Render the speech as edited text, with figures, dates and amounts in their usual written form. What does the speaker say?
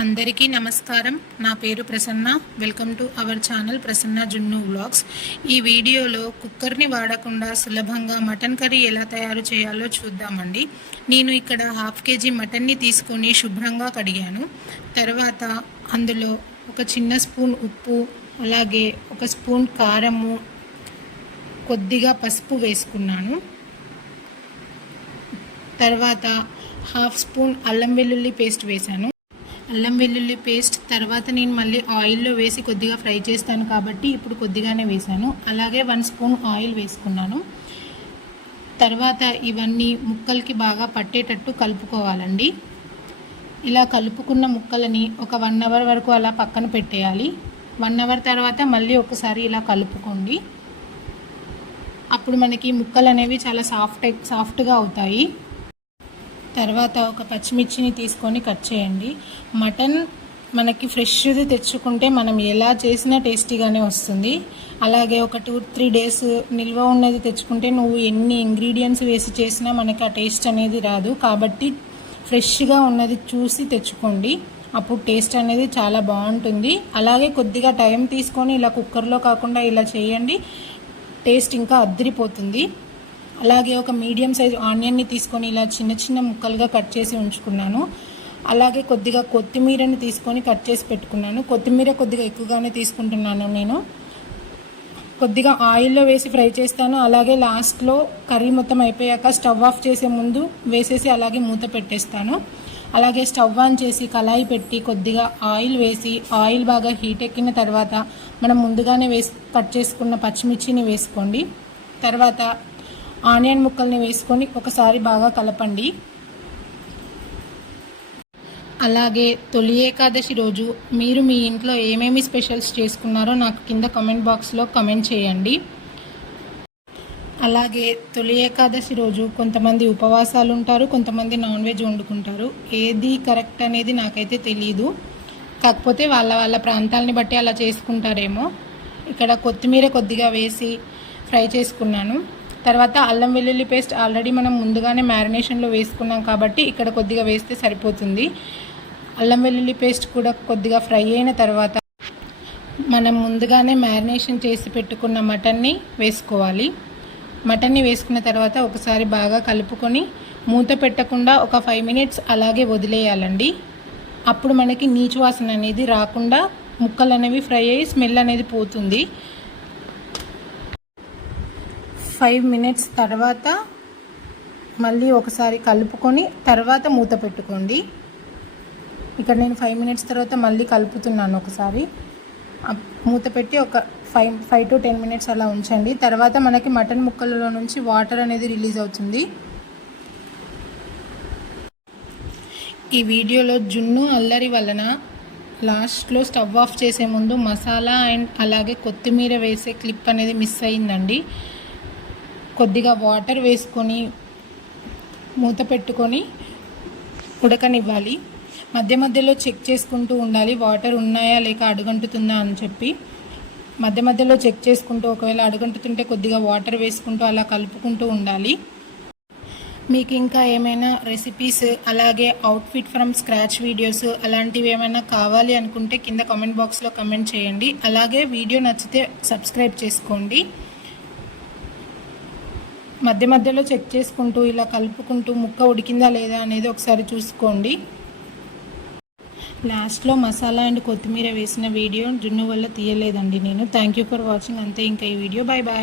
అందరికీ నమస్కారం. నా పేరు Prasanna. Welcome to our channel Prasanna జున్ను వ్లాగ్స్. ఈ వీడియోలో కుక్కర్ని వాడకుండా సులభంగా మటన్ కర్రీ ఎలా తయారు చేయాలో చూద్దామండి. నేను ఇక్కడ 1/2 kg మటన్ని తీసుకొని శుభ్రంగా కడిగాను. తర్వాత అందులో ఒక చిన్న స్పూన్ ఉప్పు, అలాగే ఒక స్పూన్ కారము, కొద్దిగా పసుపు వేసుకున్నాను. తర్వాత 1/2 స్పూన్ అల్లం వెల్లుల్లి పేస్ట్ వేశాను. అల్లం వెల్లుల్లి పేస్ట్ తర్వాత నేను మళ్ళీ ఆయిల్లో వేసి కొద్దిగా ఫ్రై చేస్తాను కాబట్టి ఇప్పుడు కొద్దిగానే వేశాను. అలాగే 1 స్పూన్ ఆయిల్ వేసుకున్నాను. తర్వాత ఇవన్నీ ముక్కలకి బాగా పట్టేటట్టు కలుపుకోవాలండి. ఇలా కలుపుకున్న ముక్కలని ఒక 1 అవర్ వరకు అలా పక్కన పెట్టేయాలి. 1 అవర్ తర్వాత మళ్ళీ ఒకసారి ఇలా కలుపుకోండి. అప్పుడు మనకి ముక్కలు అనేవి చాలా సాఫ్ట్గా అవుతాయి. తర్వాత ఒక పచ్చిమిర్చిని తీసుకొని కట్ చేయండి. మటన్ మనకి ఫ్రెష్ది తెచ్చుకుంటే మనం ఎలా చేసినా టేస్టీగానే వస్తుంది. అలాగే ఒక 2-3 డేస్ నిల్వ ఉన్నది తెచ్చుకుంటే నువ్వు ఎన్ని ఇంగ్రీడియంట్స్ వేసి చేసినా మనకి ఆ టేస్ట్ అనేది రాదు. కాబట్టి ఫ్రెష్గా ఉన్నది చూసి తెచ్చుకోండి, అప్పుడు టేస్ట్ అనేది చాలా బాగుంటుంది. అలాగే కొద్దిగా టైం తీసుకొని ఇలా కుక్కర్లో కాకుండా ఇలా చేయండి, టేస్ట్ ఇంకా అద్దరిపోతుంది. అలాగే ఒక మీడియం సైజ్ ఆనియన్ని తీసుకొని ఇలా చిన్న చిన్న ముక్కలుగా కట్ చేసి ఉంచుకున్నాను. అలాగే కొద్దిగా కొత్తిమీరని తీసుకొని కట్ చేసి పెట్టుకున్నాను. కొత్తిమీర కొద్దిగా ఎక్కువగానే తీసుకుంటున్నాను నేను. కొద్దిగా ఆయిల్లో వేసి ఫ్రై చేస్తాను. అలాగే లాస్ట్లో కర్రీ మొత్తం అయిపోయాక స్టవ్ ఆఫ్ చేసే ముందు వేసేసి అలాగే మూత పెట్టేస్తాను. అలాగే స్టవ్ ఆన్ చేసి కళాయి పెట్టి కొద్దిగా ఆయిల్ వేసి ఆయిల్ బాగా హీట్ ఎక్కిన తర్వాత మనం ముందుగానే కట్ చేసుకున్న పచ్చిమిర్చిని వేసుకోండి. తర్వాత ఆనియన్ ముక్కల్ని వేసుకొని ఒకసారి బాగా కలపండి. అలాగే తొలి ఏకాదశి రోజు మీరు మీ ఇంట్లో ఏమేమి స్పెషల్స్ చేసుకున్నారో నాకు కింద కామెంట్ బాక్స్లో కామెంట్ చేయండి. అలాగే తొలి ఏకాదశి రోజు కొంతమంది ఉపవాసాలు ఉంటారు, కొంతమంది నాన్ వెజ్ వండుకుంటారు. ఏది కరెక్ట్ అనేది నాకైతే తెలియదు. కాకపోతే వాళ్ళ ప్రాంతాలని బట్టి అలా చేసుకుంటారేమో. ఇక్కడ కొత్తిమీర కొద్దిగా వేసి ఫ్రై చేసుకున్నాను. తర్వాత అల్లం వెల్లుల్లి పేస్ట్ ఆల్రెడీ మనం ముందుగానే మ్యారినేషన్లో వేసుకున్నాం కాబట్టి ఇక్కడ కొద్దిగా వేస్తే సరిపోతుంది. అల్లం వెల్లుల్లి పేస్ట్ కూడా కొద్దిగా ఫ్రై అయిన తర్వాత మనం ముందుగానే మ్యారినేషన్ చేసి పెట్టుకున్న మటన్ని వేసుకోవాలి. మటన్ని వేసుకున్న తర్వాత ఒకసారి బాగా కలుపుకొని మూత పెట్టకుండా ఒక 5 మినిట్స్ అలాగే వదిలేయాలండి. అప్పుడు మనకి నీచు వాసన అనేది రాకుండా ముక్కలు అనేవి ఫ్రై అయ్యి స్మెల్ అనేది పోతుంది. 5 మినిట్స్ తర్వాత మళ్ళీ ఒకసారి కలుపుకొని తర్వాత మూత పెట్టుకోండి. ఇక్కడ నేను 5 మినిట్స్ తర్వాత మళ్ళీ కలుపుతున్నాను. ఒకసారి మూత పెట్టి ఒక 5 to 10 మినిట్స్ అలా ఉంచండి. తర్వాత మనకి మటన్ ముక్కలలో నుంచి వాటర్ అనేది రిలీజ్ అవుతుంది. ఈ వీడియోలో జున్ను అల్లరి వలన లాస్ట్లో స్టవ్ ఆఫ్ చేసే ముందు మసాలా అండ్ అలాగే కొత్తిమీర వేసే క్లిప్ అనేది మిస్ అయిందండి. కొద్దిగా వాటర్ వేసుకొని మూత పెట్టుకొని ఉడకనివ్వాలి. మధ్య మధ్యలో చెక్ చేసుకుంటూ ఉండాలి, వాటర్ ఉన్నాయా లేక అడుగంటుతుందా అని చెప్పి. మధ్య మధ్యలో చెక్ చేసుకుంటూ ఒకవేళ అడుగంటుతుంటే కొద్దిగా వాటర్ వేసుకుంటూ అలా కలుపుకుంటూ ఉండాలి. మీకు ఇంకా ఏమైనా రెసిపీస్ అలాగే అవుట్ఫిట్ ఫ్రమ్ స్క్రాచ్ వీడియోస్ అలాంటివి ఏమైనా కావాలి అనుకుంటే కింద కామెంట్ బాక్స్లో కామెంట్ చేయండి. అలాగే వీడియో నచ్చితే సబ్స్క్రైబ్ చేసుకోండి. మధ్య మధ్యలో చెక్ చేసుకుంటూ ఇలా కలుపుకుంటూ ముక్క ఉడికిందా లేదా అనేది ఒకసారి చూసుకోండి. లాస్ట్లో మసాలా అండ్ కొత్తిమీర వేసిన వీడియో జున్ను వల్ల తీయలేదండి నేను. Thank you for watching. అంతే ఇంకా ఈ వీడియో. Bye bye.